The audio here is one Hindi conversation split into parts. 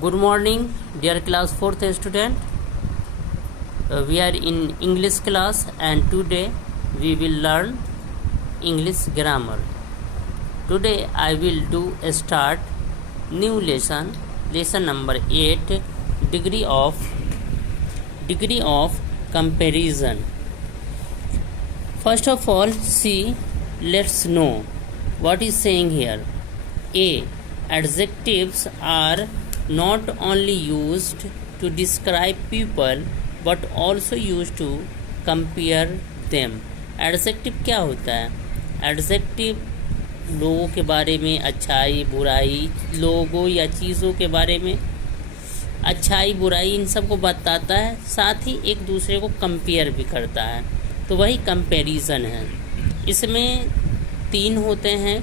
Good morning, dear class 4th student. We are in English class and today we will learn English grammar. Today I will do a start new lesson number 8, degree of comparison. First of all, see, let's know what is saying here. A. Adjectives are not only used to describe people but also used to compare them. Adjective क्या होता है? एडजेक्टिव लोगों के बारे में, अच्छाई बुराई, लोगों या चीज़ों के बारे में अच्छाई बुराई इन सब को बताता है, साथ ही एक दूसरे को कंपेयर भी करता है, तो वही कंपैरिजन है। इसमें 3 होते हैं,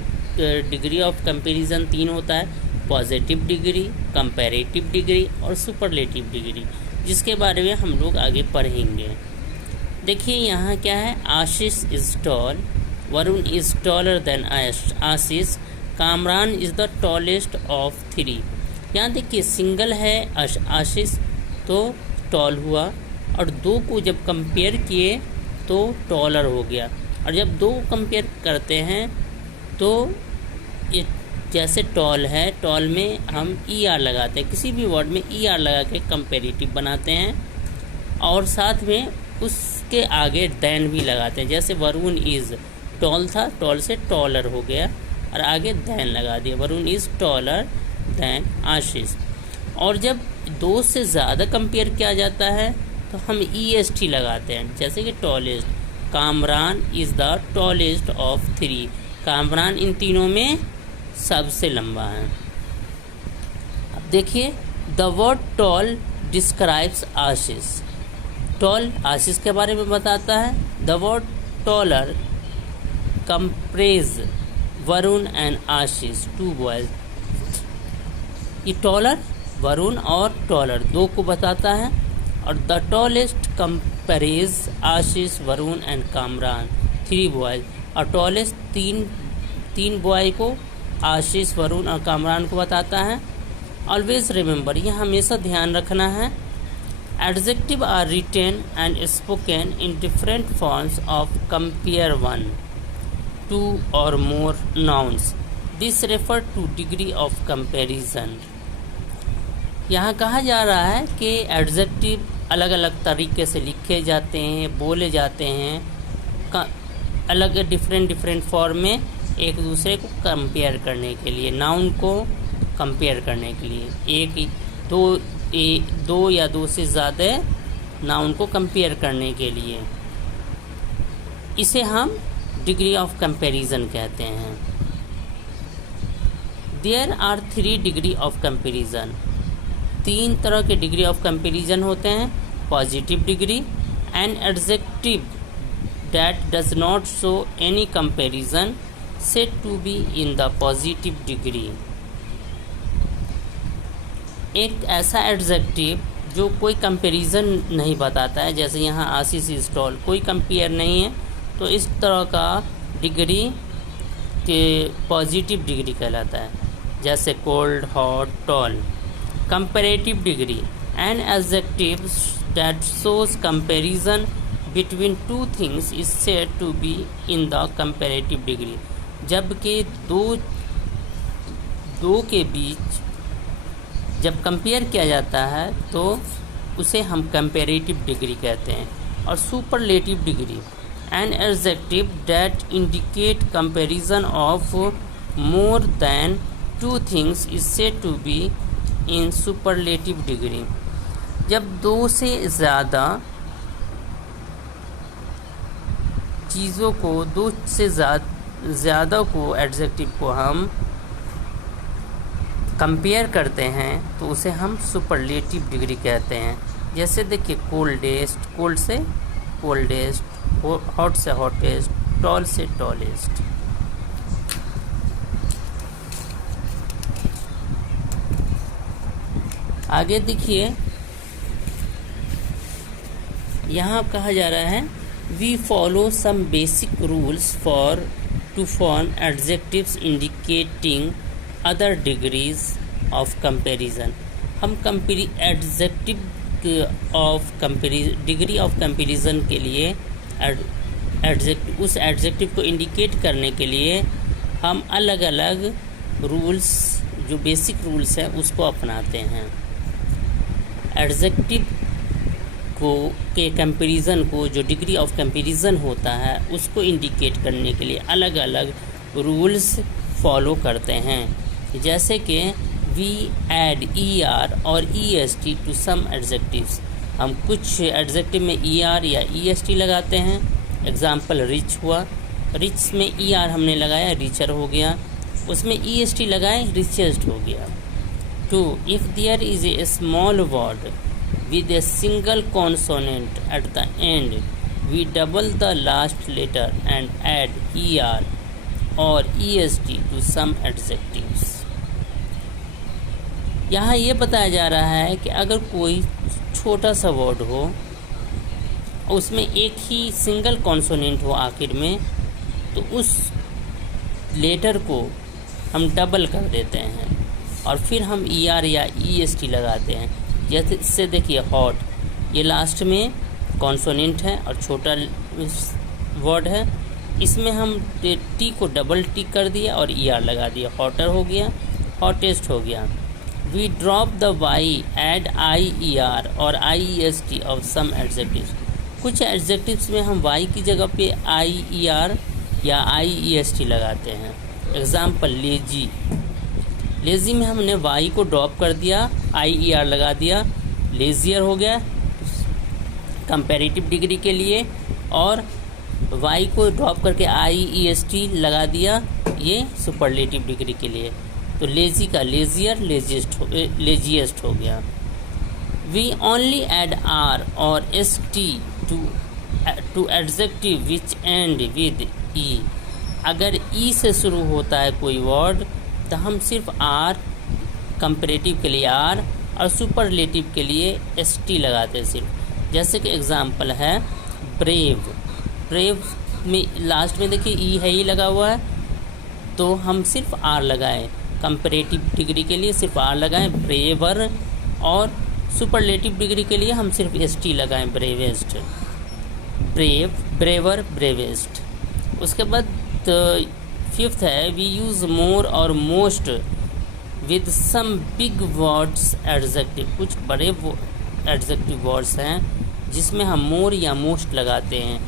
डिग्री ऑफ कंपैरिजन 3 होता है, पॉजिटिव डिग्री, कंपैरेटिव डिग्री और सुपरलेटिव डिग्री, जिसके बारे में हम लोग आगे पढ़ेंगे। देखिए यहाँ क्या है, Ashish is tall, Varun is taller than Ashish, Kamran is the tallest of 3। यहाँ देखिए सिंगल है आशीष तो टॉल हुआ, और 2 को जब कंपेयर किए तो टॉलर हो गया, और जब 2 को कंपेयर करते हैं तो ये जैसे टॉल है, टॉल में हम ER लगाते हैं, किसी भी वर्ड में ER लगा के कंपेरेटिव बनाते हैं, और साथ में उसके आगे दैन भी लगाते हैं। जैसे वरुण इज़ टॉल था, टॉल से टॉलर हो गया और आगे दैन लगा दिया, वरुण इज़ टॉलर दैन आशीष। और जब 2 से ज़्यादा कंपेयर किया जाता है तो हम EST लगाते हैं, जैसे कि tallest, Kamran is the tallest of 3, Kamran इन तीनों में सबसे लंबा है। अब देखिए, the word tall describes Ashish, tall Ashish के बारे में बताता है। The word taller compares Varun and Ashish, 2 boys. ये टॉलर वरुण और टॉलर 2 को बताता है, और the tallest compares Ashish Varun and Kamran, 3 boys. और टॉलेस्ट तीन बॉय को आशीष वरुण और कामरान को बताता है। ऑलवेज रिमेंबर, यह हमेशा ध्यान रखना है, adjective are written and spoken in different forms of compare 1, 2 और more nouns, this refer to degree of comparison. यहाँ कहा जा रहा है कि एडजेक्टिव अलग अलग तरीके से लिखे जाते हैं, बोले जाते हैं, अलग डिफरेंट फॉर्म में, एक दूसरे को कंपेयर करने के लिए, नाउन को कंपेयर करने के लिए, दो या 2 से ज़्यादा नाउन को कंपेयर करने के लिए, इसे हम डिग्री ऑफ कंपैरिजन कहते हैं। There are 3 degree of comparison, 3 तरह के डिग्री ऑफ कंपैरिजन होते हैं। Positive degree, an adjective that does not show any comparison said to be in the positive degree। एक ऐसा एडजेक्टिव जो कोई कंपैरिजन नहीं बताता है, जैसे यहाँ आशीष इज टॉल, कोई कंपेयर नहीं है, तो इस तरह का डिग्री के पॉजिटिव डिग्री कहलाता है, जैसे cold, hot, tall. Comparative degree, an adjective that shows comparison between 2 things is said to be in the comparative degree। जबकि दो के बीच जब कंपेयर किया जाता है तो उसे हम कंपैरेटिव डिग्री कहते हैं। और superlative degree, an adjective that indicate comparison of more than 2 things is said to be in superlative degree. जब 2 से ज़्यादा चीज़ों को, 2 से ज़्यादा को, एडजेक्टिव को हम कंपेयर करते हैं तो उसे हम सुपरलेटिव डिग्री कहते हैं। जैसे देखिए, कोल्डेस्ट, कोल्ड से कोल्डेस्ट, हॉट से हॉटेस्ट, टॉल से टॉलेस्ट। आगे देखिए, यहाँ कहा जा रहा है, we follow some basic rules to form adjectives indicating other degrees of comparison. हम adjective of degree of comparison के लिए उस एडजेक्टिव को इंडिकेट करने के लिए हम अलग अलग रूल्स, जो बेसिक रूल्स हैं, उसको अपनाते हैं। एडजेक्टिव के कंपैरिजन को, जो डिग्री ऑफ कंपैरिजन होता है, उसको इंडिकेट करने के लिए अलग अलग रूल्स फॉलो करते हैं। जैसे कि वी ऐड ER और EST टू सम एडजेक्टिव्स। हम कुछ एडजेक्टिव में ER या EST लगाते हैं। एग्जाम्पल रिच हुआ, रिच में ER हमने लगाया, रिचर हो गया। उसमें EST लगाए, रिचेस्ट हो गया। 2. If there is a small word with a single consonant at the end, we double the last letter and add ER or EST to some adjectives. यहाँ ये बताया जा रहा है कि अगर कोई छोटा सा वर्ड हो, उसमें एक ही सिंगल कॉन्सोनेंट हो आखिर में, तो उस लेटर को हम डबल कर देते हैं और फिर हम ER या EST लगाते हैं। जैसे इससे देखिए हॉट, ये लास्ट में कॉन्सोनेंट है और छोटा वर्ड है, इसमें हम टी को डबल टी कर दिया और ER लगा दिया, हॉटर हो गया, हॉटेस्ट हो गया। We drop the Y, add IER और IEST ऑफ सम एडजेक्टिव्स। कुछ एडजेक्टिव्स में हम वाई की जगह पे IER या IEST लगाते हैं। एग्जाम्पल लेजी, लेजी में हमने वाई को ड्रॉप कर दिया, IER लगा दिया, लेजियर हो गया कंपैरेटिव डिग्री के लिए, और वाई को ड्रॉप करके IEST लगा दिया, ये सुपरलेटिव डिग्री के लिए। तो लेजी का लेजियर, लेजिएस्ट हो गया। वी ओनली एड R और ST to adjective which end with E। अगर E से शुरू होता है कोई वर्ड तो हम सिर्फ R, कंपैरेटिव के लिए R और सुपरलेटिव के लिए ST लगाते हैं सिर्फ। जैसे कि एग्जांपल है ब्रेव, ब्रेव में लास्ट में देखिए E है, ही लगा हुआ है, तो हम सिर्फ R लगाएं। कंपैरेटिव डिग्री के लिए सिर्फ R लगाएं, ब्रेवर, और सुपरलेटिव डिग्री के लिए हम सिर्फ ST लगाएं, ब्रेवेस्ट, ब्रेव, ब्रेवर, ब्रेवेस्ट। उसके बाद फिफ्थ है वी यूज़ मोर और most with some big words adjective. कुछ बड़े एडजेक्टिव वर्ड्स हैं जिसमें हम मोर या मोस्ट लगाते हैं।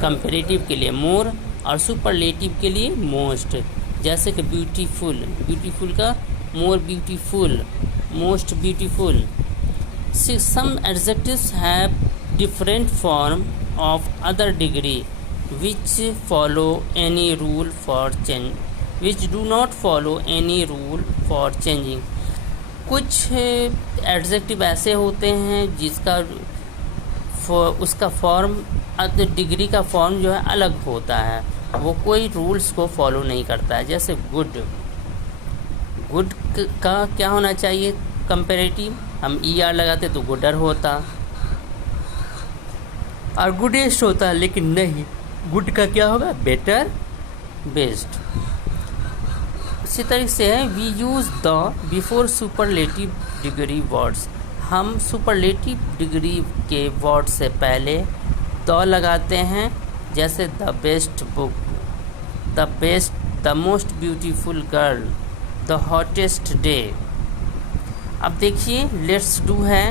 कंपैरेटिव के लिए मोर और सुपरलेटिव के लिए मोस्ट। जैसे कि ब्यूटीफुल, ब्यूटीफुल का more beautiful, most beautiful. Some adjectives have different form of other degree which follow any rule for change, which do not follow any rule for changing। कुछ एडजेक्टिव ऐसे होते हैं जिसका उसका फॉर्म, डिग्री का फॉर्म जो है अलग होता है, वो कोई रूल्स को फॉलो नहीं करता है। जैसे गुड, गुड का क्या होना चाहिए कंपैरेटिव, हम ER लगाते तो गुडर होता और गुडेस्ट होता है, लेकिन नहीं, गुड का क्या होगा, बेटर, बेस्ट। इसी तरीके से है we use the before superlative degree words. हम सुपरलेटिव डिग्री के वर्ड से पहले द लगाते हैं। जैसे the best book, the best, the most beautiful girl, the hottest day. अब देखिए लेट्स डू है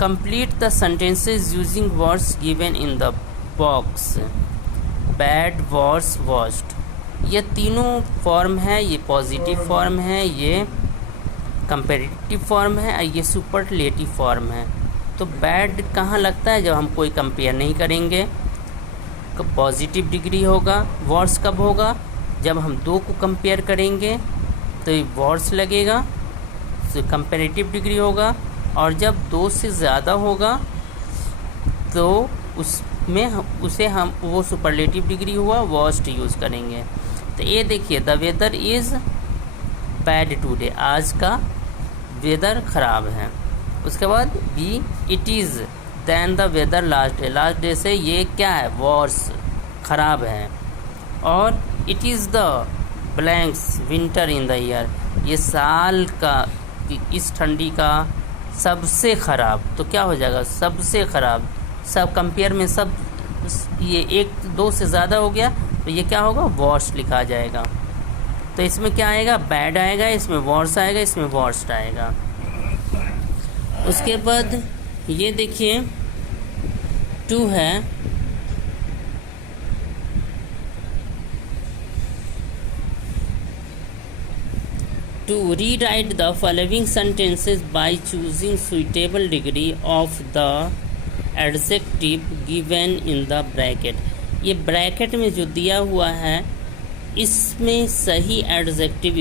complete the sentences using words given in the box, bad, worse, worst। ये तीनों फॉर्म है, ये पॉजिटिव फॉर्म है, ये कंपैरेटिव फॉर्म है और ये सुपरलेटिव फॉर्म है। तो बैड कहाँ लगता है, जब हम कोई कंपेयर नहीं करेंगे, पॉजिटिव डिग्री होगा। वर्स कब होगा, जब हम दो को कंपेयर करेंगे तो ये वर्स लगेगा, कंपैरेटिव डिग्री होगा। और जब दो से ज़्यादा होगा तो उसमें उसे हम वो सुपरलेटिव डिग्री हुआ, वर्स्ट यूज़ करेंगे। तो ये देखिए the weather is bad today, आज का वेदर ख़राब है। उसके बाद B it is than the weather last day, last day से ये क्या है, वर्स, ख़राब है। और it is the blanks winter in the year, ये साल का, इस ठंडी का सबसे ख़राब, तो क्या हो जाएगा सबसे ख़राब, सब कंपेयर में सब, ये एक दो से ज़्यादा हो गया तो ये क्या होगा वर्स्ट लिखा जाएगा। तो इसमें क्या आएगा बैड आएगा, इसमें वर्स्ट आएगा, इसमें वर्स्ट आएगा। उसके बाद ये देखिए 2 है, to rewrite the following sentences by choosing suitable degree of the adjective given in the bracket। ये ब्रैकेट में जो दिया हुआ है इसमें सही एडजेक्टिव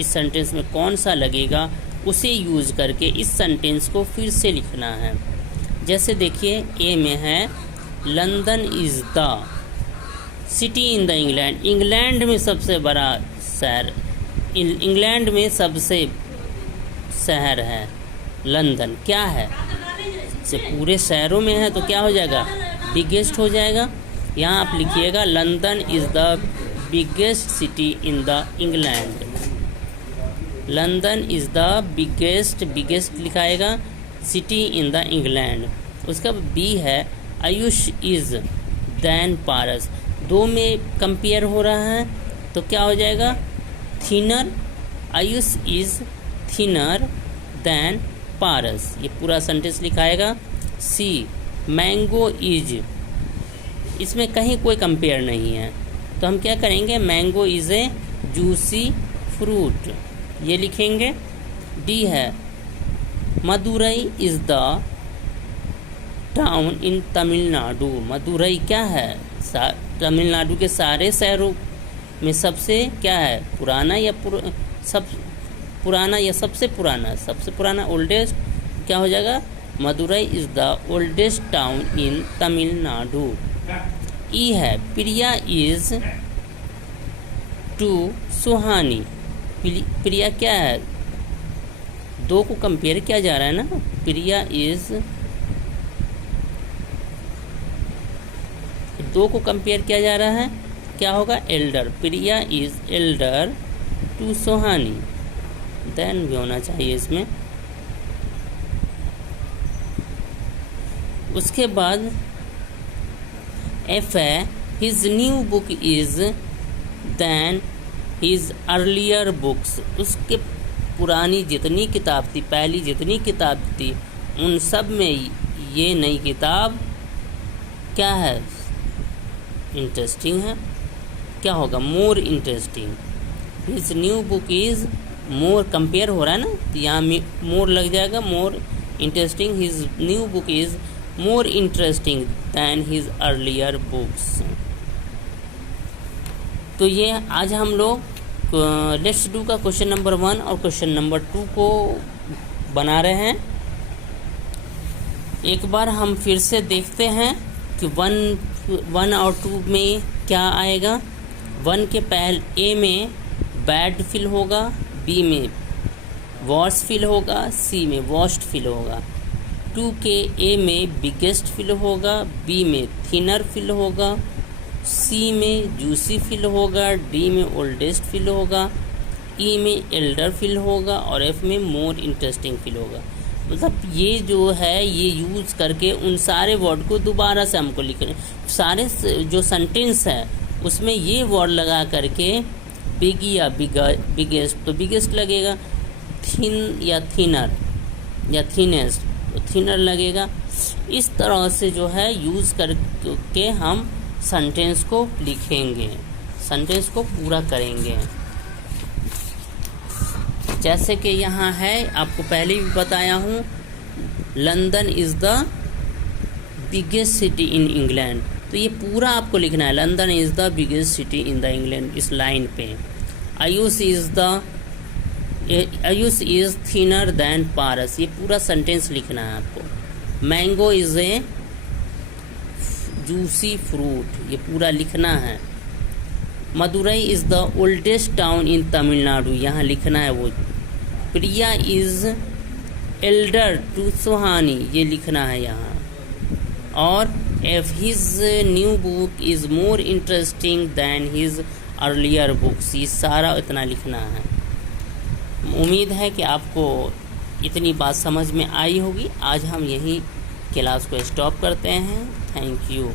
इस सेंटेंस में कौन सा लगेगा उसे यूज करके इस सेंटेंस को फिर से लिखना है। जैसे देखिए ए में है London is the city in the England, England में सबसे बड़ा शहर, इंग्लैंड में सबसे शहर है लंदन, क्या है से पूरे शहरों में है तो क्या हो जाएगा बिगेस्ट हो जाएगा। यहाँ आप लिखिएगा London is the biggest city in the England, London is the biggest लिखाएगा सिटी इन द इंग्लैंड। उसका बी है आयुष इज़ दैन पारस, 2 में कंपेयर हो रहा है तो क्या हो जाएगा thinner, Ayush is thinner than Paras, ये पूरा सेंटेंस लिखाएगा। सी मैंगो इज, इसमें कहीं कोई कंपेयर नहीं है तो हम क्या करेंगे mango is a juicy fruit, ये लिखेंगे। डी है Madurai is the town in Tamil Nadu, Madurai क्या है तमिलनाडु के सारे शहरों में सबसे क्या है पुराना या पुराना या सबसे पुराना ओल्डेस्ट, क्या हो जाएगा Madurai is the oldest town in Tamil Nadu. E है प्रिया इज़ टू सुहानी, प्रिया क्या है 2 को कंपेयर किया जा रहा है ना, प्रिया इज़ 2 को कंपेयर किया जा रहा है, क्या होगा elder, Priya is elder to Suhani, than भी होना चाहिए इसमें। उसके बाद एफ है his new book is than his earlier books, उसके पुरानी जितनी किताब थी, पहली जितनी किताब थी उन सब में ये नई किताब क्या है इंटरेस्टिंग है, क्या होगा more interesting. His new book is more compare हो रहा है ना तो यहाँ मोर लग जाएगा, more interesting, his new book is more interesting than his earlier books. तो ये आज हम लोग लेट्स डू का क्वेश्चन नंबर 1 और क्वेश्चन नंबर 2 को बना रहे हैं। एक बार हम फिर से देखते हैं कि 1 और 2 में क्या आएगा। 1 के पहले ए में बैड फिल होगा, बी में वर्स फिल होगा, सी में वर्स्ट फिल होगा। 2 के ए में बिगेस्ट फिल होगा, बी में थिनर फिल होगा, सी में जूसी फिल होगा, डी में ओल्डेस्ट फिल होगा, ई में एल्डर फिल होगा और एफ में मोर इंटरेस्टिंग फिल होगा। मतलब ये जो है ये यूज़ करके उन सारे वर्ड को दोबारा से हमको लिखने, सारे जो सेंटेंस है उसमें ये वर्ड लगा करके बिग या बिगेस्ट तो बिगेस्ट लगेगा, थिन या थिनर या थिनेस्ट तो थिनर लगेगा। इस तरह से जो है यूज़ करके हम सेंटेंस को लिखेंगे, सेंटेंस को पूरा करेंगे। जैसे कि यहाँ है आपको पहले भी बताया हूँ London is the biggest city in England, तो ये पूरा आपको लिखना है London is the biggest city in the England इस लाइन पे। Ayush is thinner than Paras, ये पूरा सेंटेंस लिखना है आपको। Mango is a juicy fruit, ये पूरा लिखना है। Madurai is the oldest town in Tamil Nadu, यहाँ लिखना है वो। प्रिया इज़ एल्डर टू सुहानी, ये लिखना है यहाँ। और F his new book is more interesting than his earlier books, ये सारा इतना लिखना है। उम्मीद है कि आपको इतनी बात समझ में आई होगी। आज हम यहीं क्लास को स्टॉप करते हैं। Thank you.